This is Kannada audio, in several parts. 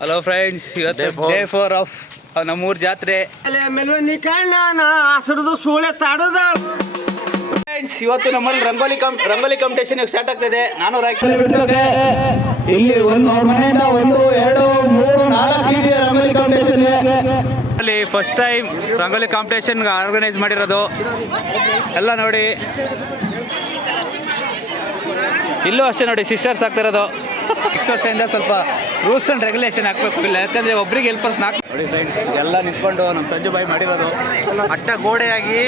ಹಲೋ ಫ್ರೆಂಡ್ಸ್ ಇವತ್ತು. ಡೇ ಫೋರ್ ಆಫ್ ನಮ್ಮೂರ್ ಜಾತ್ರೆ. ಮೆಲ್ವನಿ ಕಾಣ ಹಸಿರುದು ಸೂಳೆ ತಾಡದ. ಫ್ರೆಂಡ್ಸ್ ಇವತ್ತು ನಮ್ಮಲ್ಲಿ ರಂಗೋಲಿ ಕಂ ರಂಗೋಲಿ ಕಾಂಪಿಟೇಷನ್ ಸ್ಟಾರ್ಟ್ ಆಗ್ತಿದೆ. ನಾನು ಇಲ್ಲಿ ಒಂದು ಮನೆಯಿಂದ ಒಂದು ಎರಡು ಮೂರು ನಾಲ್ಕು ರಂಗೋಲಿ ಕಾಂಪಿಟೇಷನ್ ಅಲ್ಲಿ first time rangoli competition organise ಮಾಡಿರೋದು. ಎಲ್ಲ ನೋಡಿ. ಇಲ್ಲೂ ಅಷ್ಟೇ ನೋಡಿ ಸಿಸ್ಟರ್ಸ್ ಆಗ್ತಿರೋದು ನೆಕ್ಸ್ಟ್ ವರ್ಷದಿಂದ ಸ್ವಲ್ಪ ರೂಲ್ಸ್ ಆ್ಯಂಡ್ ರೆಗ್ಯುಲೇಷನ್ ಹಾಕ್ಬೇಕು ಇಲ್ಲ ಯಾಕಂದ್ರೆ ಒಬ್ರಿಗೆ ಹೆಲ್ಪರ್ಸ್ ನಾಲ್ಕು ನೋಡಿ ಫ್ರೆಂಡ್ಸ್ ಎಲ್ಲ ನಿಂತ್ಕೊಂಡು ನಮ್ಮ ಸಂಜು ಬಾಯಿ ಮಾಡಿರೋದು. ಅಟ್ಟ ಗೋಡೆಯಾಗಿ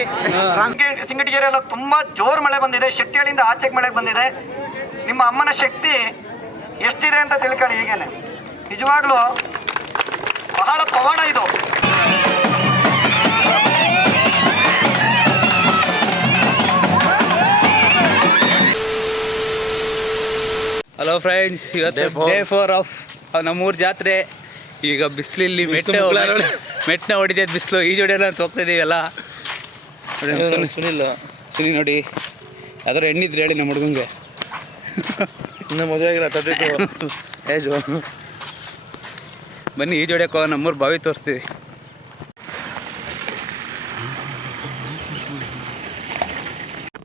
ಸಿಂಗಟಿಗೆರೆಲ್ಲ ತುಂಬಾ ಜೋರು ಮಳೆ ಬಂದಿದೆ ಶೆಟ್ಟಿಗಳಿಂದ ಆಚೆಗೆ ಮಳೆ ಬಂದಿದೆ. ನಿಮ್ಮ ಅಮ್ಮನ ಶಕ್ತಿ ಎಷ್ಟಿದೆ ಅಂತ ತಿಳ್ಕೊಳ್ಳಿ ಹೀಗೇನೆ. ನಿಜವಾಗ್ಲೂ ಬಹಳ ಪವಾಡ ಇದು. ಹಲೋ ಫ್ರೆಂಡ್ಸ್ ಇವತ್ತು ಡೇ ಫೋರ್ ಆಫ್ ನಮ್ಮೂರ್ ಜಾತ್ರೆ. ಈಗ ಬಿಸಿಲಲ್ಲಿ ಮೆಟ್ಟೆ ಮೆಟ್ಟನ ಹೊಡಿತೈತೆ ಬಿಸಿಲು. ಈ ಹೊಡೆಯಲ್ಲ ಅಂತ ಹೋಗ್ತಾ ಇದೀವಲ್ಲ? ಸುನಿಲ್. ಸುನಿ ನೋಡಿ. ಯಾವ್ದಾರು ಹೆಣ್ಣಿದ್ರೆ ಹೇಳಿ ನಮ್ಮ ಹುಡುಗಂಗೆ. ಇನ್ನು ಮದುವೆ ಆಗಿಲ್ಲ ತರ್ಟಿ ಟು ಏಜು ಬನ್ನಿ ಈ ಜೋಡಿಯಕ್ಕೆ ಹೋಗೋಣ. ನಮ್ಮೂರು ಬಾವಿ ತೋರಿಸ್ತೀವಿ.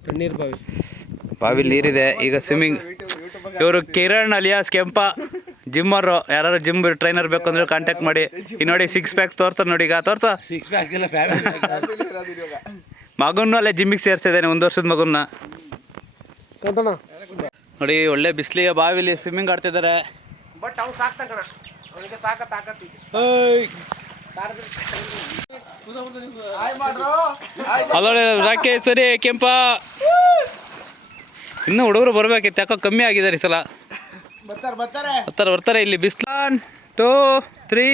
ತಣ್ಣೀರ್ ಬಾವಿ. ಬಾವಿಲಿ ನೀರಿದೆ. ಈಗ ಸ್ವಿಮ್ಮಿಂಗ್ ಇವರು ಕಿರಣ್ ಅಲಿಯಾಸ್ ಕೆಂಪ. ಜಿಮ್ಮರು. ಯಾರು ಜಿಮ್ ಟ್ರೈನರ್ ಬೇಕು ಅಂದ್ರೆ ಕಾಂಟ್ಯಾಕ್ಟ್ ಮಾಡಿ. ಈ ನೋಡಿ ಸಿಕ್ಸ್ ಪ್ಯಾಕ್ಸ್ ತೋರ್ತಾರೆ ನೋಡಿ ಈಗ. ತೋರ್ಸ. ಸಿಕ್ಸ್ ಪ್ಯಾಕ್ ಇಲ್ಲ ಫ್ಯಾಮಿಲಿ ಮಗನ್ನು ಅಲ್ಲೇ ಜಿಮ್ಮಿಗೆ ಸೇರ್ಸಿದ್ದೇನೆ ಒಂದು ವರ್ಷದ ಮಗುನ್ನ. ನೋಡಿ ಒಳ್ಳೆ ಬಿಸಿಲಿಗೆ ಬಾವಿಲಿ ಸ್ವಿಮ್ಮಿಂಗ್ ಆಡ್ತಿದ್ದಾರೆ. ಬಟ್ ಅವ್ನು ಸಾಕ್ತಂಕಣ ಅವನಿಗೆ ಸಾಕ ತಾಕತ್ತಿ ಅಲ್ಲ ರಾಕೇಶ್ ಸರಿ ಕೆಂಪ. ಇನ್ನೂ ಹುಡುಗರು ಬರ್ಬೇಕಿತ್ತು ಯಾಕೋ ಕಮ್ಮಿ ಆಗಿದ್ದಾರೆ ಈ ಸಲ. ಬರ್ತಾರೆ ಬರ್ತಾರೆ. ಬರ್ತಾರೆ ಬರ್ತಾರೆ ಇಲ್ಲಿ ಬಿಸ್ಲಾನ್ ಟೂ ತ್ರೀ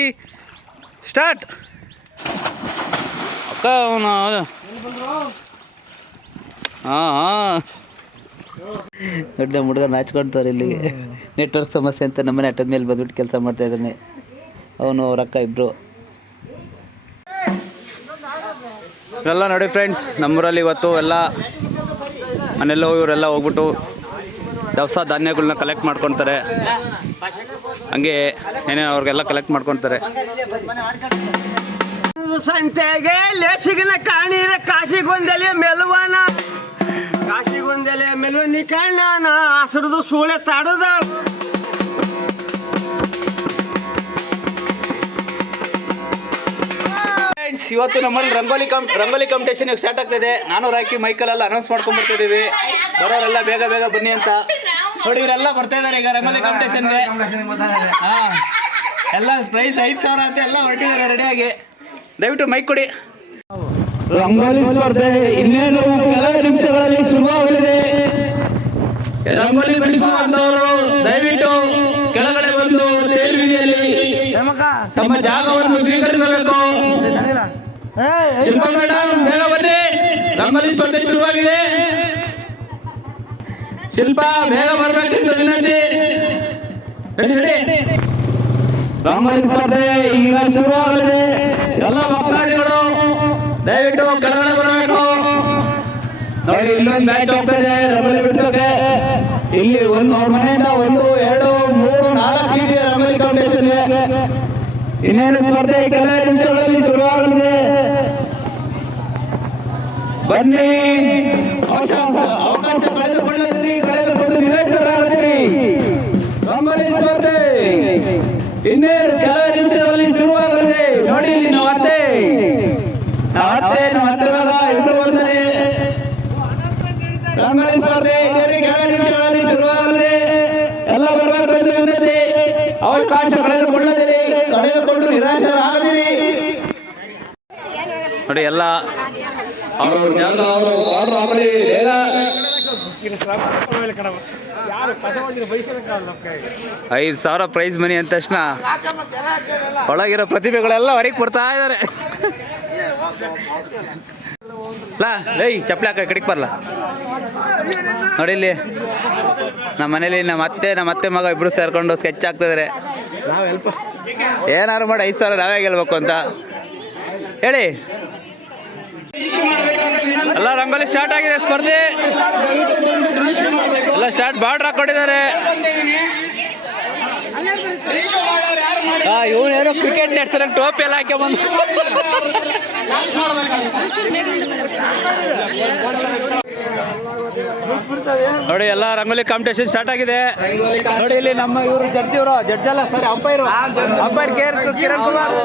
ಸ್ಟಾರ್ಟ್ ಅಕ್ಕ ಅವನು ಹಾಂ ಹಾಂ. ದೊಡ್ಡ ಹುಡುಗ ನಾಚ್ಕೊಳ್ತಾರೆ ಇಲ್ಲಿಗೆ ನೆಟ್ವರ್ಕ್ ಸಮಸ್ಯೆ ಅಂತ ನಮ್ಮನೆ ಅಟ್ಟದ ಮೇಲೆ ಬಂದ್ಬಿಟ್ಟು ಕೆಲಸ ಮಾಡ್ತಾ ಇದ್ದಾನೆ. ಅವನು ಅವ್ರ ಅಕ್ಕ ಇಬ್ಬರು ಎಲ್ಲ ನೋಡಿ ಫ್ರೆಂಡ್ಸ್ ನಮ್ಮೂರಲ್ಲಿ ಇವತ್ತು ಎಲ್ಲ ಮನೆಯಲ್ಲೂ ಇವರೆಲ್ಲ ಹೋಗ್ಬಿಟ್ಟು ದವಸ ಧಾನ್ಯಗಳನ್ನ ಕಲೆಕ್ಟ್ ಮಾಡ್ಕೊತಾರೆ. ಹಂಗೆ ಏನೇನು ಅವ್ರಿಗೆಲ್ಲ ಕಲೆಕ್ಟ್ ಮಾಡ್ಕೊತಾರೆ. ಸಂತೆಗೆ ಲೇಸಿಗಿನ ಕಾಣಿರ ಕಾಶಿಗೊಂದೆಲೆ ಮೆಲುವನ. ಕಾಶಿಗೊಂದಲೆ ಮೆಲುವನಿ ಕಾಣ ಹಸಿರದು ಸೂಳೆ ತಾಡದ ಫ್ರೆಂಡ್ಸ್ ಇವತ್ತು ನಮ್ಮಲ್ಲಿ rangoli com rangoli competition start ಆಗ್ತಿದೆ. ನಾನು ರಾಕಿ ಮೈಕಲೆಲ್ಲ ಅನೌನ್ಸ್ ಮಾಡ್ಕೊಂಡ್ ಬರ್ತಿದ್ದೀವಿ ಬರೋರೆಲ್ಲ ಬೇಗ ಬೇಗ ಬನ್ನಿ ಅಂತ. ಹುಡುಗರೆಲ್ಲ ಇವರೆಲ್ಲ ಬರ್ತಾ ಇದ್ದಾರೆ ಈಗ ರಂಗೋಲಿ ಕಾಂಪಿಟೇಷನ್ಗೆ ಹಾಂ. ಎಲ್ಲ ಪ್ರೈಸ್ ಐದು ಸಾವಿರ ಅಂತ ಎಲ್ಲ ಹೊರಟಿದ್ದಾರೆ ರೆಡಿಯಾಗಿ ದಯವಿಟ್ಟು ಮೈಕ್ ಕೊಡಿ. ರಂಗೋಲಿ ಸ್ಪರ್ಧೆ ಇನ್ನೇನು ಕೆಲವೇ ನಿಮಿಷಗಳಲ್ಲಿ ಶುರುವಾಗಲಿದೆ. ರಂಗೋಲಿ ಬಿಡಿಸುವಂತವರು ದಯವಿಟ್ಟು ತಮ್ಮ ಜಾಗವನ್ನು ಸ್ವೀಕರಿಸಬೇಕು. ಶಿಲ್ಪ ಮೇಡಮ್ ಬೇಗ ಬನ್ನಿ. ರಂಗೋಲಿ ಸ್ಪರ್ಧೆ ಶುರುವಾಗಿದೆ. ಶಿಲ್ಪ, ಬೇಗ ಬರಬೇಕೆಂದು ವಿನಂತಿ. ನಮ್ಮಲ್ಲಿ ಸ್ಪರ್ಧೆ ಈಗ ಶುರುವಾಗಲಿದೆ. ಎಲ್ಲ ಭಕ್ತಾದಿಗಳು, ದಯವಿಟ್ಟು ಕೆಳಗಡೆ ಬರಬೇಕು. ನೋಡಿ, ಇಲ್ಲೊಂದು ಮ್ಯಾಚ್ ಹೋಗ್ತದೆ ರಂಗೋಲಿ ಬಿಡಿಸೋಕೆ ಇಲ್ಲಿ ಒಂದು ಮನೆಯಿಂದ ಒಂದು, ಎರಡು, ಮೂರು, ನಾಲ್ಕು ಸೀಟ್ ರಮಲಿ ಕಾಂಪಿಟೇಷನ್ ಇನ್ನೇನು ಸ್ಪರ್ಧೆ ಕೆಲ ನಿಮಿಷಗಳಲ್ಲಿ ಶುರುವಾಗಲಿದೆ. ಬನ್ನಿ, ಅವಕಾಶ ಕಳೆದುಕೊಳ್ಳದಿರಿ, ಕಳೆದುಕೊಂಡು ನಿರಾಶರಾಗದಿರಿ ನಮ್ಮಲ್ಲಿ ಸ್ಪರ್ಧೆ. ಇನ್ನೇನು ಕೆಲ ನಿಮಿಷದಲ್ಲಿ ಶುರುವಾಗಲಿದೆ. ನೋಡಿ ಇಲ್ಲಿ ಮತ್ತೆ ಅತ್ತೆ ಅತ್ತೆ ಇಬ್ರು ಬಂದರೆ ನಮ್ಮಲ್ಲಿ ಸ್ಪರ್ಧೆ. ಇನ್ನೇನು ಕೆಲವೇ ನಿಮಿಷಗಳಲ್ಲಿ ಎಲ್ಲ ಬರಬೇಕು ಎಂದು ಅವಕಾಶ ಕಳೆದುಕೊಳ್ಳದಿರಿ, ಕಳೆದುಕೊಂಡು ನಿರಾಶರಾಗದಿರಿ. ನೋಡಿ, ಎಲ್ಲ ಅವರು ಐದು ಸಾವಿರ ಪ್ರೈಸ್ ಮನಿ ಅಂದ ತಕ್ಷಣ ಒಳಗಿರೋ ಪ್ರತಿಭೆಗಳೆಲ್ಲ ಹೊರಗೆ ಕೊಡ್ತಾ ಇದ್ದಾರೆ. ಲಾ, ಲೈ, ಚಪ್ಪಲಿ ಹಾಕ ಕಡಿಕ್ ಬರಲ್ಲ ನೋಡಿ ಇಲ್ಲಿ, ನಮ್ಮ ಮನೇಲಿ ನಮ್ಮ ಅತ್ತೆ ನಮ್ಮ ಅತ್ತೆ ಮಗ ಇಬ್ರು ಸೇರ್ಕೊಂಡು ಸ್ಕೆಚ್ ಹಾಕ್ತಿದ್ದಾರೆ ಏನಾರು ಮಾಡಿ ಐದು ಸಾವಿರ ನಾವೇ ಗೆಲ್ಬೇಕು ಅಂತ. ಹೇಳಿ. ಎಲ್ಲ ರಂಗೋಲಿ ಸ್ಟಾರ್ಟ್ ಆಗಿದೆ, ಸ್ಪರ್ಧೆ. ಎಲ್ಲ ಸ್ಟಾರ್ಟ್ ಬಾರ್ಡ್ರ್ ಹಾಕೊಂಡಿದ್ದಾರೆ. ಇವನೇನೋ ಕ್ರಿಕೆಟ್ ನೆಡ್ಸಲ್ಲ ಟೋಪಿ ಎಲ್ಲ ಹಾಕಿ ಬಂದು ನೋಡಿ ಎಲ್ಲ ರಂಗೋಲಿ ಕಾಂಪಿಟೇಷನ್ ಸ್ಟಾರ್ಟ್ ಆಗಿದೆ. ನೋಡಿ ಇಲ್ಲಿ ನಮ್ಮ ಇವರು ಜಡ್ಜ್ ಇವರು ಜಡ್ಜ್ ಅಲ್ಲ ಸರಿ ಅಂಪೈರ್ ಅಂಪೈರ್ ಕೇರ್ ಕಿರಣ್ ಕುಮಾರ್.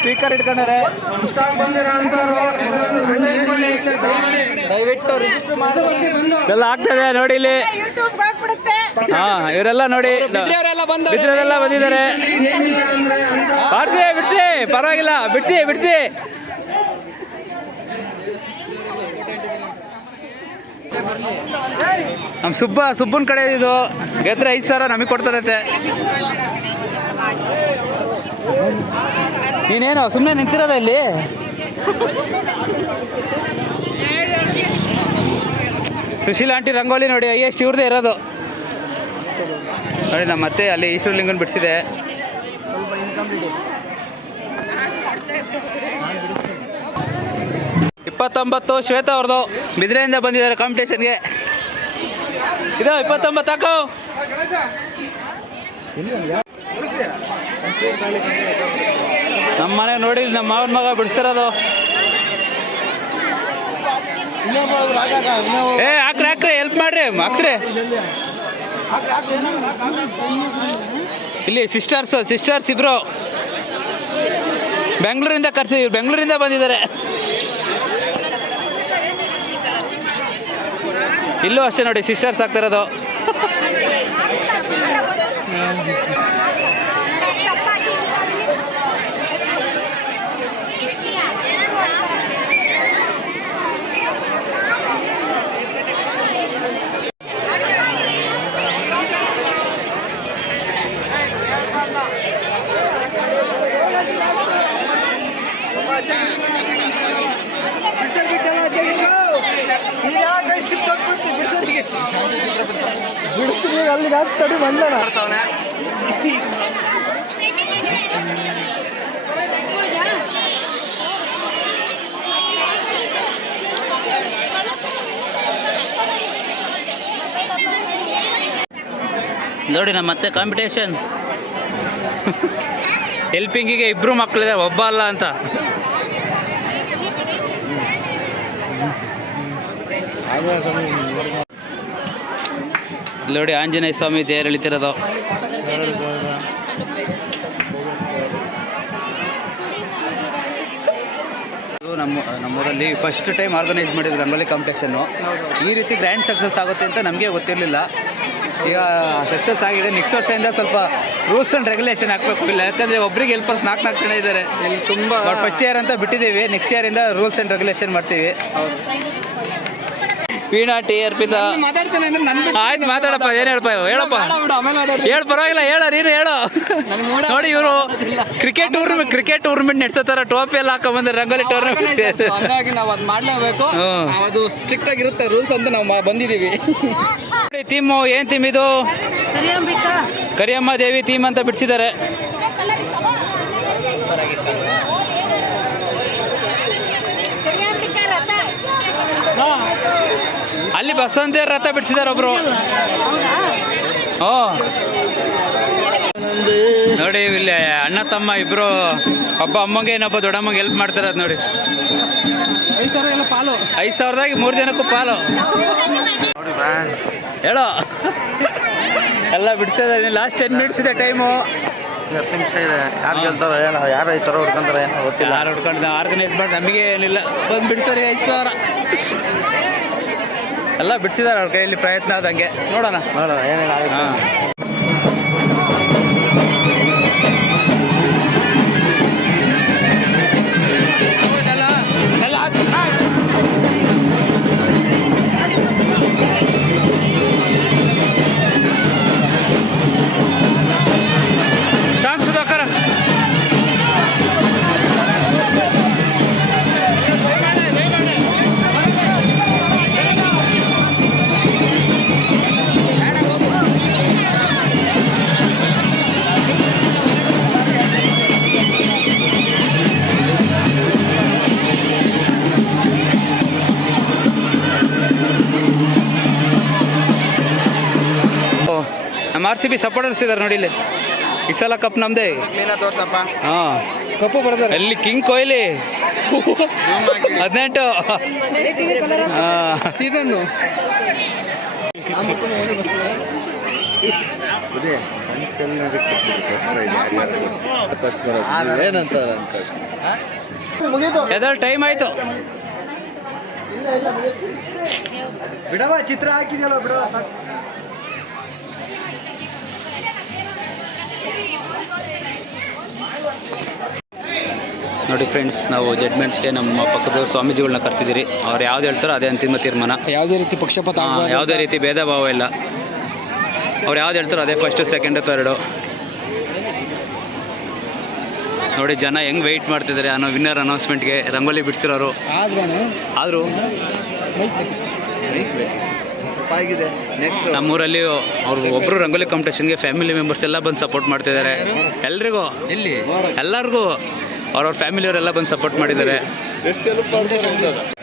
ಸ್ಪೀಕರ್ ಇಟ್ಕೊಂಡಾರೆ ದಯವಿಟ್ಟು ರಿಜಿಸ್ಟರ್ ಮಾಡಿ. ಎಲ್ಲ ಆಗ್ತದೆ ನೋಡಿ ಇಲ್ಲಿ. ಹಾ ಇವರೆಲ್ಲ ನೋಡಿ. ಬಂದಿದ್ದಾರೆ. ಬಾರ್ಸಿ ಬಿಡ್ಸಿ. ಪರವಾಗಿಲ್ಲ. ಬಿಡ್ಸಿ ಬಿಡ್ಸಿ. ನಮ್ಮ ಸುಬ್ಬ, ಸುಬ್ಬನ್ ಕಡೆ ಇದು. ಗೆದ್ರೆ ಐದು ಸಾವಿರ ನಮಗೆ ಕೊಡ್ತಾರಂತೆ. ನೀನೇನು ಸುಮ್ಮನೆ ನಿಂತಿರೋದ ಇಲ್ಲಿ? ಸುಶೀಲ್ ಆಂಟಿ ರಂಗೋಲಿ ನೋಡಿ ಹೈಯೆಸ್ಟ್ ಇವ್ರದೇ ಇರೋದು. ನೋಡಿ ನಮ್ಮ ಮತ್ತೆ ಅಲ್ಲಿ ಈಶ್ವರಲಿಂಗನ್ ಬಿಡಿಸಿದೆ. ಇಪ್ಪತ್ತೊಂಬತ್ತು ಶ್ವೇತಾ ಅವ್ರದ್ದು ಬಿದ್ರೆಯಿಂದ ಬಂದಿದ್ದಾರೆ ಕಾಂಪಿಟೇಷನ್ಗೆ. ಇದು ಇಪ್ಪತ್ತೊಂಬತ್ತು ಹಾಕು. ನಮ್ಮ ಮನೆ ನೋಡಿ, ನಮ್ಮ ಮಾವನ ಮಗ ಬಿಡಿಸ್ತಿರೋದು ಏ, ಹಾಕ್ರಿ ಹಾಕ್ರಿ ಹೆಲ್ಪ್ ಮಾಡ್ರಿ, ಹಾಕ್ಸ್ರಿ. ಇಲ್ಲಿ ಸಿಸ್ಟರ್ಸ್ ಸಿಸ್ಟರ್ಸ್ ಇಬ್ರು. ಬೆಂಗಳೂರಿಂದ ಕರ್ಸಿ ಬೆಂಗಳೂರಿಂದ ಬಂದಿದ್ದಾರೆ. ಇಲ್ಲೂ ಅಷ್ಟೇ ನೋಡಿ ಸಿಸ್ಟರ್ಸ್ ಆಗ್ತಿರೋದು ನೋಡಿ ನಮ್ಮ ಮತ್ತೆ ಕಾಂಪಿಟೇಷನ್ ಹೆಲ್ಪಿಂಗಿಗೆ ಇಬ್ರು ಮಕ್ಕಳಿದೆ ಒಬ್ಬ ಅಲ್ಲ ಅಂತ. ಇಲ್ಲಿ ನೋಡಿ ಆಂಜನೇಯ ಸ್ವಾಮಿ ದೇವರು ಹೇಳ್ತಿರೋದು ನಮ್ಮ ನಮ್ಮೂರಲ್ಲಿ ಫಸ್ಟ್ ಟೈಮ್ ಆರ್ಗನೈಸ್ ಮಾಡಿದ್ರು ರಂಗೋಲಿ ಕಾಂಪಿಟೇಷನ್ನು ಈ ರೀತಿ ಗ್ರ್ಯಾಂಡ್ ಸಕ್ಸಸ್ ಆಗುತ್ತೆ ಅಂತ ನಮಗೆ ಗೊತ್ತಿರಲಿಲ್ಲ. ಈಗ ಸಕ್ಸಸ್ ಆಗಿದೆ ನೆಕ್ಸ್ಟ್ ವರ್ಷದಿಂದ ಸ್ವಲ್ಪ ರೂಲ್ಸ್ ಆ್ಯಂಡ್ ರೆಗ್ಯುಲೇಷನ್ ಹಾಕಬೇಕು. ಇಲ್ಲ ಯಾಕಂದರೆ ಒಬ್ರಿಗೆ ಹೆಲ್ಪರ್ಸ್ ನಾಲ್ಕು ನಾಲ್ಕು ಜನ ಇದ್ದಾರೆ. ಇಲ್ಲಿ ತುಂಬ ಫಸ್ಟ್ ಇಯರ್ ಅಂತ ಬಿಟ್ಟಿದ್ದೀವಿ ನೆಕ್ಸ್ಟ್ ಇಯರಿಂದ ರೂಲ್ಸ್ ಆ್ಯಂಡ್ ರೆಗ್ಯುಲೇಷನ್ ಮಾಡ್ತೀವಿ. ವೀಣಾ ಟಿ ಅರ್ಪಿತ ಆಯ್ತು ಮಾತಾಡಪ್ಪ ಏನು ಹೇಳಪ್ಪ. ಹೇಳಪ್ಪ ಹೇಳು ಪರವಾಗಿಲ್ಲ ಹೇಳ ನೀನು ಹೇಳು. ನೋಡಿ ಇವರು ಕ್ರಿಕೆಟ್ ಟೂರ್ನಮೆಂಟ್ ಕ್ರಿಕೆಟ್ ಟೂರ್ನಮೆಂಟ್ ನಡ್ಸತ್ತಾರ ಟೋಪಿ ಎಲ್ಲ ಹಾಕೊಂಡ್ ರಂಗೋಲಿ ಟೂರ್ನಮೆಂಟ್ ಹಾಗಾಗಿ ನಾವು ಅದು ಮಾಡಲೇಬೇಕು. ಅದು ಸ್ಟ್ರಿಕ್ಟ್ ಆಗಿರುತ್ತೆ ರೂಲ್ಸ್ ಅಂತ ನಾವು ಬಂದಿದ್ದೀವಿ ನೋಡಿ ಥೀಮು ಏನು ಥೀಮ್ ಇದು? ಕರಿಯಮ್ಮ ದೇವಿ ಟೀಮ್ ಅಂತ ಬಿಡಿಸಿದ್ದಾರೆ ಅಲ್ಲಿ ಬಸವಂತಿಯರ ರಥ ಬಿಡ್ಸಿದಾರೆ ಒಬ್ರು. ಹ್ಞೂ ನೋಡಿ ಇಲ್ಲಿ ಅಣ್ಣ ತಮ್ಮ ಇಬ್ರು ಒಬ್ಬ ಅಮ್ಮಂಗೆ ಇನ್ನೊಬ್ಬ ದೊಡ್ಡಮ್ಮಂಗೆ ಹೆಲ್ಪ್ ಮಾಡ್ತಾರೆ ಅದು ನೋಡಿ. ಐದು ಸಾವಿರದಾಗ ಮೂರು ಜನಕ್ಕೂ ಪಾಲು. ಹೇಳೋ. ಎಲ್ಲ ಬಿಡಿಸ್ತಾ ಲಾಸ್ಟ್ ಟೆನ್ ಮಿನಿಟ್ಸ್ ಇದೆ ಟೈಮು ಹತ್ತು ನಿಮಿಷ ಇದೆ. ಯಾರು ಗೆಲ್ತಾರೋ ಏನೋ ಯಾರು ಐದು ಸಾವಿರ ಹೊಡ್ಕೊಂತಾರೋ ಏನೋ ಗೊತ್ತಿಲ್ಲ. ಯಾರು ಹುಡ್ಕೊಂಡು ಆರ್ಗನೈಸ್ ಮಾಡಿ ನಮಗೆ ಏನಿಲ್ಲ. ಬಂದು ಬಿಡ್ತಾರೆ ಐದು ಸಾವಿರ. ಎಲ್ಲ ಬಿಡಿಸಿದ್ದಾರೆ ಅವ್ರ ಕೈಯಲ್ಲಿ ಪ್ರಯತ್ನ ಆದಂಗೆ. ನೋಡೋಣ. ನೋಡೋಣ ಏನೇನು ಆರ್ ಸಿ ಬಿ ಸಪೋರ್ಟರ್ಸ್ ಇದ್ದಾರೆ ನೋಡಿ ಇಲ್ಲಿ. ಈ ಸಲ ಕಪ್ ನಮ್ದೇ. ತೋರ್ಸಪ್ಪ. ಹಾ. ಕಪ್ಪು ಬರ್ತಾರೆ ಅಲ್ಲಿ ಕಿಂಗ್ ಕೊಹ್ಲಿ ಹದಿನೆಂಟು. ಸೀಸನ್ ಎದರ್ ಟೈಮ್ ಆಯ್ತು? ಬಿಡವ ಚಿತ್ರ ಹಾಕಿದ್ಯಲ್ಲ ಬಿಡವ ಸಾಕು. ನೋಡಿ ಫ್ರೆಂಡ್ಸ್ ನಾವು ಜಡ್ಮೆಂಟ್ಸ್ಗೆ ನಮ್ಮ ಪಕ್ಕದ ಸ್ವಾಮೀಜಿಗಳನ್ನ ಕರ್ತಿದ್ದೀರಿ ಅವ್ರು ಯಾವ್ದು ಹೇಳ್ತಾರೋ ಅದೇ ಅಂತಿಮ ತೀರ್ಮಾನ. ಯಾವುದೇ ರೀತಿ ಪಕ್ಷಪಾತ ಯಾವುದೇ ರೀತಿ ಭೇದ ಭಾವ ಇಲ್ಲ. ಅವ್ರು ಯಾವ್ದು ಹೇಳ್ತಾರೋ ಅದೇ ಫಸ್ಟು ಸೆಕೆಂಡು ತರ್ಡು ನೋಡಿ ಜನ ಹೆಂಗ್ ವೆಯ್ಟ್ ಮಾಡ್ತಿದ್ದಾರೆ ಅನ್ನೋ ವಿನ್ನರ್ ಅನೌನ್ಸ್ಮೆಂಟ್ಗೆ ರಂಗೋಲಿ ಬಿಡ್ತಿರೋರು. ಆದ್ರೂ ಆದರೂ ನಮ್ಮೂರಲ್ಲಿ ಅವ್ರು ಒಬ್ಬರು ರಂಗೋಲಿ ಕಾಂಪಿಟೇಷನ್ಗೆ ಫ್ಯಾಮಿಲಿ ಮೆಂಬರ್ಸ್ ಎಲ್ಲ ಬಂದು ಸಪೋರ್ಟ್ ಮಾಡ್ತಿದ್ದಾರೆ. ಎಲ್ರಿಗೂ. ಎಲ್ಲಿ? ಎಲ್ಲರಿಗೂ. ಅವ್ರವ್ರ ಫ್ಯಾಮಿಲಿಯವರೆಲ್ಲ ಬಂದು ಸಪೋರ್ಟ್ ಮಾಡಿದ್ದಾರೆ.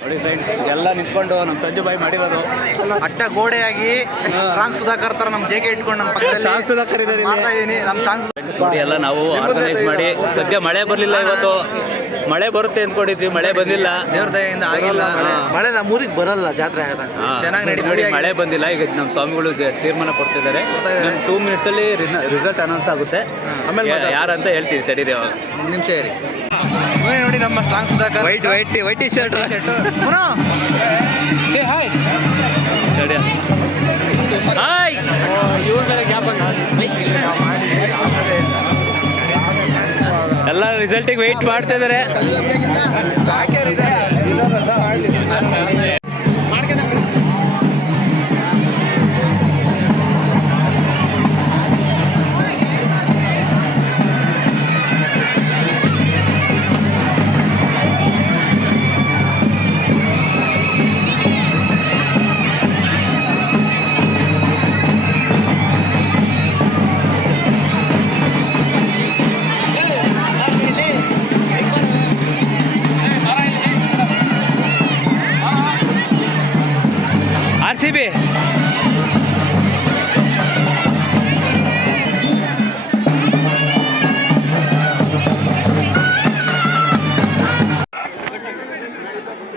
ನೋಡಿ ಫ್ರೆಂಡ್ಸ್ ಎಲ್ಲ ನಿಂತ್ಕೊಂಡು ನಮ್ಮ ಸಂಜು ಬಾಯಿ ಮಾಡಿರೋದು. ಅಟ್ಟ ಗೋಡೆಯಾಗಿ ರಾಮ್ ಸುಧಾಕರ್ ತರ ನಮ್ಮ ಜೇಗೆ ಇಟ್ಕೊಂಡು ನಮ್ಮ ಪಕ್ಕದಲ್ಲಿ ಸುಧಾಕರ್ ಇದ್ದಾರೆ ಇಲ್ಲಿ. ನಮ್ಮ ನೋಡಿ ಎಲ್ಲ ನಾವು ಆರ್ಗನೈಸ್ ಮಾಡಿ. ಸದ್ಯ ಮಳೆ ಬರಲಿಲ್ಲ ಇವತ್ತು. ಮಳೆ ಬರುತ್ತೆ ಅಂದ್ಕೊಂಡಿದ್ವಿ ಮಳೆ ಬಂದಿಲ್ಲ. ದೇವ್ರ ದಯೆಯಿಂದ ಆಗಿಲ್ಲ. ಮಳೆ. ನಮ್ಮ ಊರಿಗೆ ಬರಲ್ಲ ಜಾತ್ರೆ ಆದಾಗ. ಚೆನ್ನಾಗಿ ನಡೀತು ನೋಡಿ ಮಳೆ ಬಂದಿಲ್ಲ. ಈಗ ನಮ್ಮ ಸ್ವಾಮಿಗಳು ತೀರ್ಮಾನ ಕೊಡ್ತಿದ್ದಾರೆ. ಟೂ ಮಿನಿಟ್ಸ್ ಅಲ್ಲಿ ರಿಸಲ್ಟ್ ಅನೌನ್ಸ್ ಆಗುತ್ತೆ. ಆಮೇಲೆ ಯಾರಂತ ಹೇಳ್ತೀವಿ ಸರಿ ದೇವ. ನಿಮಿಷ ಇರಿ. ನೋಡಿ ನೋಡಿ ನಮ್ಮ strong Sudhakar. White white white shirt shirt say hi hi ಇವ್ರ ಮೇಲೆ ಗ್ಯಾಪ್ ಎಲ್ಲ ರಿಸಲ್ಟಿಗೆ ವೆಯ್ಟ್ ಮಾಡ್ತಾ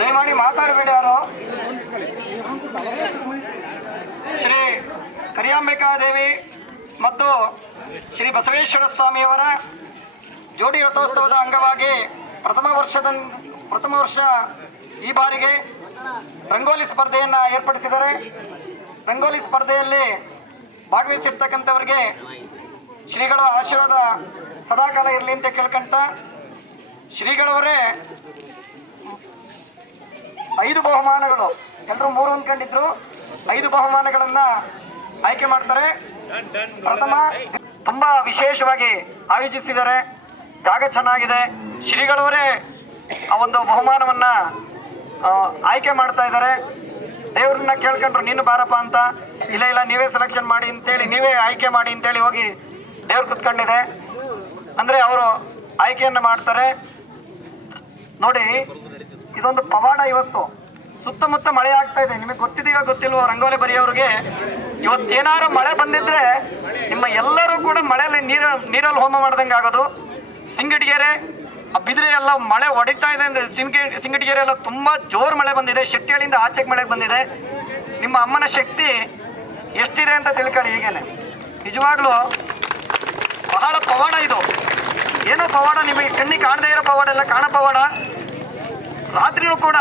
ದಯಮಾಡಿ ಮಾತಾಡಬೇಡಿ ಯಾರು? ಶ್ರೀ ಕರಿಯಾಂಬಿಕಾ ದೇವಿ ಮತ್ತು ಶ್ರೀ ಬಸವೇಶ್ವರ ಸ್ವಾಮಿಯವರ ಜೋಡಿ ರಥೋತ್ಸವದ ಅಂಗವಾಗಿ ಪ್ರಥಮ ವರ್ಷದ ಪ್ರಥಮ ವರ್ಷ ಈ ಬಾರಿಗೆ ರಂಗೋಲಿ ಸ್ಪರ್ಧೆಯನ್ನು ಏರ್ಪಡಿಸಿದ್ದಾರೆ. ರಂಗೋಲಿ ಸ್ಪರ್ಧೆಯಲ್ಲಿ ಭಾಗವಹಿಸಿರ್ತಕ್ಕಂಥವರಿಗೆ ಶ್ರೀಗಳ ಆಶೀರ್ವಾದ ಸದಾಕಾಲ ಇರಲಿ ಅಂತ ಕೇಳ್ಕೊಂತ ಶ್ರೀಗಳವರೇ ಐದು ಬಹುಮಾನಗಳು. ಎಲ್ಲರೂ ಮೂರು ಅಂದ್ಕೊಂಡಿದ್ರು ಐದು ಬಹುಮಾನಗಳನ್ನ ಆಯ್ಕೆ ಮಾಡ್ತಾರೆ. ಪ್ರಥಮ, ತುಂಬಾ ವಿಶೇಷವಾಗಿ ಆಯೋಜಿಸಿದ್ದಾರೆ. ಜಾಗ ಚೆನ್ನಾಗಿದೆ. ಶ್ರೀಗಳವರೇ ಆ ಒಂದು ಬಹುಮಾನವನ್ನ ಆಯ್ಕೆ ಮಾಡ್ತಾ ಇದ್ದಾರೆ. ದೇವ್ರನ್ನ ಕೇಳ್ಕೊಂಡ್ರು, ನೀನು ಬಾರಪ್ಪ ಅಂತ. ಇಲ್ಲ ಇಲ್ಲ, ನೀವೇ ಸೆಲೆಕ್ಷನ್ ಮಾಡಿ ಅಂತೇಳಿ, ನೀವೇ ಆಯ್ಕೆ ಮಾಡಿ ಅಂತೇಳಿ ಹೋಗಿ ದೇವ್ರು ಕುತ್ಕೊಂಡಿದೆ. ಅಂದ್ರೆ ಅವರು ಆಯ್ಕೆಯನ್ನು ಮಾಡ್ತಾರೆ. ನೋಡಿ ಇದೊಂದು ಪವಾಡ ಇವತ್ತು. ಸುತ್ತಮುತ್ತ ಮಳೆ ಆಗ್ತಾ ಇದೆ. ನಿಮಗೆ ಗೊತ್ತಿದೆಯೋ ಗೊತ್ತಿಲ್ವೋ ರಂಗೋಲಿ ಬರೆಯೋರಿಗೆ ಇವತ್ತೇನಾದ್ರು ಮಳೆ ಬಂದಿದ್ರೆ ನಿಮ್ಮ ಎಲ್ಲರೂ ಕೂಡ ಮಳೆಯಲ್ಲಿ ನೀರ, ನೀರಲ್ಲಿ ಹೋಮ ಮಾಡ್ದಂಗೆ ಆಗೋದು. ಸಿಂಗಡಿಗೆರೆ, ಆ ಬಿದಿರೆ ಎಲ್ಲ ಮಳೆ ಹೊಡಿತಾ ಇದೆ ಅಂದ್ರೆ ಸಿಂಗಿ, ಸಿಂಗಡಿಗೆರೆ ಎಲ್ಲ ತುಂಬಾ ಜೋರ್ ಮಳೆ ಬಂದಿದೆ. ಶೆಟ್ಟಿಗಳಿಂದ ಆಚೆಗೆ ಮಳೆ ಬಂದಿದೆ. ನಿಮ್ಮ ಅಮ್ಮನ ಶಕ್ತಿ ಎಷ್ಟಿದೆ ಅಂತ ತಿಳ್ಕೊಳ್ಳಿ ಹೀಗೇನೆ ನಿಜವಾಗ್ಲೂ ಬಹಳ ಪವಾಡ ಇದು. ಏನೋ ಪವಾಡ, ನಿಮಗೆ ಕಣ್ಣಿಗೆ ಕಾಣದೇ ಇರೋ ಪವಾಡ ಎಲ್ಲ ಕಾಣ ಪವಾಡ. ರಾತ್ರಿನೂ ಕೂಡ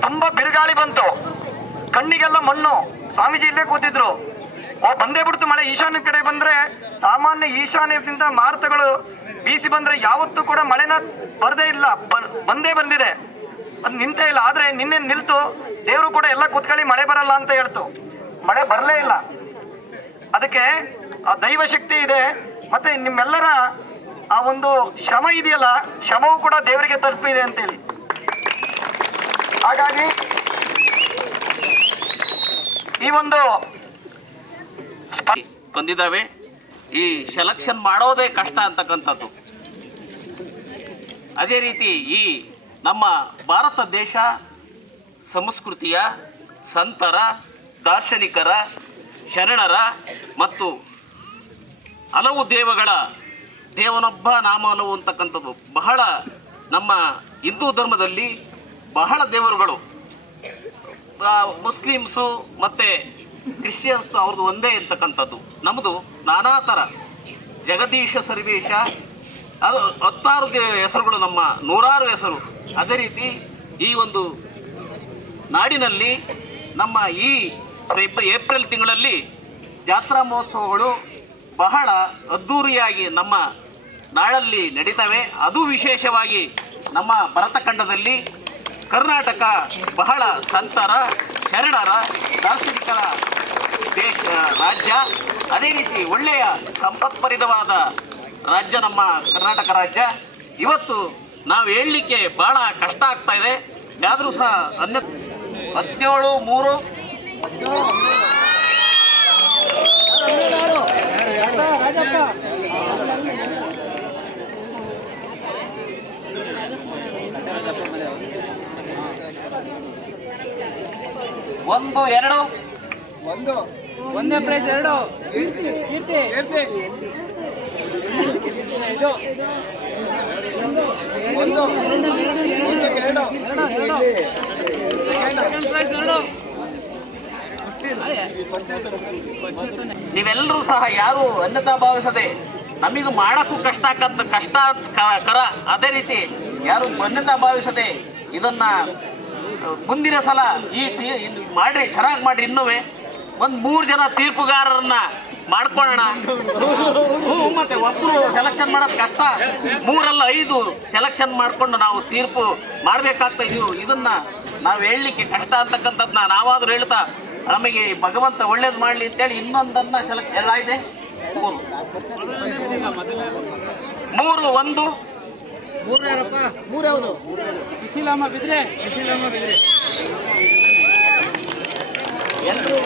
ತುಂಬಾ ಬಿರುಗಾಳಿ ಬಂತು. ಕಣ್ಣಿಗೆಲ್ಲ ಮಣ್ಣು. ಸ್ವಾಮೀಜಿ ಇಲ್ಲೇ ಕೂತಿದ್ರು. ಬಂದೇ ಬಿಡ್ತು ಮಳೆ. ಈಶಾನ್ಯ ಕಡೆ ಬಂದ್ರೆ ಸಾಮಾನ್ಯ ಈಶಾನ್ಯದಿಂದ ಮಾರುತಗಳು ಬೀಸಿ ಬಂದ್ರೆ ಯಾವತ್ತೂ ಕೂಡ ಮಳೆನ ಬರದೇ ಇಲ್ಲ. ಬಂದೇ ಬಂದಿದೆ. ಅದು ನಿಂತೇ ಇಲ್ಲ. ಆದ್ರೆ ನಿನ್ನೆ ನಿಲ್ತು. ದೇವರು ಕೂಡ ಎಲ್ಲ ಕೂತ್ಕೊಳ್ಳಿ ಮಳೆ ಬರಲ್ಲ ಅಂತ ಹೇಳ್ತು. ಮಳೆ ಬರಲೇ ಇಲ್ಲ. ಅದಕ್ಕೆ ಆ ದೈವ ಶಕ್ತಿ ಇದೆ. ಮತ್ತೆ ನಿಮ್ಮೆಲ್ಲರ ಆ ಒಂದು ಶ್ರಮ ಇದೆಯಲ್ಲ? ಶ್ರಮವು ಕೂಡ ದೇವರಿಗೆ ತಲುಪಿದೆ ಅಂತೇಳಿ. ಹಾಗಾಗಿ ಈ ಒಂದು ಬಂದಿದ್ದಾವೆ. ಈ ಸೆಲೆಕ್ಷನ್ ಮಾಡೋದೇ ಕಷ್ಟ ಅಂತಕ್ಕಂಥದ್ದು. ಅದೇ ರೀತಿ ಈ ನಮ್ಮ ಭಾರತ ದೇಶ ಸಂಸ್ಕೃತಿಯ ಸಂತರ, ದಾರ್ಶನಿಕರ, ಶರಣರ ಮತ್ತು ಹಲವು ದೇವಗಳ ದೇವನೊಬ್ಬ ನಾಮನವು ಅಂತಕ್ಕಂಥದ್ದು ಬಹಳ ನಮ್ಮ ಹಿಂದೂ ಧರ್ಮದಲ್ಲಿ ಬಹಳ ದೇವರುಗಳು. ಮುಸ್ಲಿಮ್ಸು ಮತ್ತು ಕ್ರಿಶ್ಚಿಯನ್ಸ್ ಅವ್ರದ್ದು ಒಂದೇ ಇರ್ತಕ್ಕಂಥದ್ದು. ನಮ್ಮದು ನಾನಾ ಥರ. ಜಗದೀಶ ಸರ್ವೇಶ, ಅದು ಹತ್ತಾರು ಹೆಸರುಗಳು ನಮ್ಮ ನೂರಾರು ಹೆಸರು. ಅದೇ ರೀತಿ ಈ ಒಂದು ನಾಡಿನಲ್ಲಿ ನಮ್ಮ ಈ ಏಪ್ರಿಲ್ ತಿಂಗಳಲ್ಲಿ ಜಾತ್ರಾ ಮಹೋತ್ಸವಗಳು ಬಹಳ ಅದ್ಧೂರಿಯಾಗಿ ನಮ್ಮ ನಾಡಲ್ಲಿ ನಡೀತವೆ. ಅದು ವಿಶೇಷವಾಗಿ ನಮ್ಮ ಭರತಖಂಡದಲ್ಲಿ ಕರ್ನಾಟಕ ಬಹಳ ಸಂತರ, ಶರಣರ, ದಾರ್ಶನಿಕರ ದೇಶ, ರಾಜ್ಯ. ಅದೇ ರೀತಿ ಒಳ್ಳೆಯ ಸಂಪತ್ಪರಿತವಾದ ರಾಜ್ಯ ನಮ್ಮ ಕರ್ನಾಟಕ ರಾಜ್ಯ. ಇವತ್ತು ನಾವು ಹೇಳಲಿಕ್ಕೆ ಬಹಳ ಕಷ್ಟ ಆಗ್ತಾ ಇದೆ. ಆದರೂ ಸಹ ಅನ್ಯ ಹದಿನೇಳು, ಮೂರು. ಒಂದು ಎರಡು. ಒಂದು. ಒಂದೇ ಪ್ರೈಸ್ ಎರಡು. ಕೀರ್ತಿ. ಇದು. ಒಂದು. ಒಂದು ಎರಡು. ಸೆಕೆಂಡ್ ಪ್ರೈಸ್ ಎರಡು. ನೀವೆಲ್ಲರೂ ಸಹ ಯಾರು ಅನ್ಯತಾ ಭಾವಿಸದೆ ನಮಗೂ ಮಾಡಕ್ಕೂ ಕಷ್ಟ ಕಷ್ಟ ಕರ. ಅದೇ ರೀತಿ ಯಾರು ಅನ್ಯತಾ ಭಾವಿಸದೆ ಇದನ್ನ ಮುಂದಿನ ಸಲ ಈ ಮಾಡ್ರಿ, ಚೆನ್ನಾಗಿ ಮಾಡ್ರಿ ಇನ್ನೂ ಒಂದು ಮೂರು ಜನ ತೀರ್ಪುಗಾರರನ್ನ ಮಾಡ್ಕೊಳ್ಳೋಣ. ಮತ್ತೆ ಒಬ್ಬರು ಸೆಲೆಕ್ಷನ್ ಮಾಡೋದು ಕಷ್ಟ. ಮೂರಲ್ಲ ಐದು ಸೆಲೆಕ್ಷನ್ ಮಾಡ್ಕೊಂಡು ನಾವು ತೀರ್ಪು ಮಾಡ್ಬೇಕಾಗ್ತಾ ಇದನ್ನ ನಾವು ಹೇಳಲಿಕ್ಕೆ ಕಷ್ಟ ಅಂತಕ್ಕಂಥದ್ದನ್ನ ನಾವಾದ್ರೂ ಹೇಳ್ತಾ, ನಮಗೆ ಭಗವಂತ ಒಳ್ಳೇದು ಮಾಡಲಿ ಅಂತೇಳಿ ಇನ್ನೊಂದನ್ನ ಸೆಲೆಕ್ಟ್ ಎಲ್ಲ ಇದೆ ಮೂರು, ಒಂದು. ಮೂರು ಯಾರಪ್ಪ? ಮೂರವರು ಬಿಸಿಲಮ್ಮ ಬಿದ್ರೆ? ಬಿಸಿಲಮ್ಮ ಬಿದ್ರೆ. ಎಲ್ಲರೂ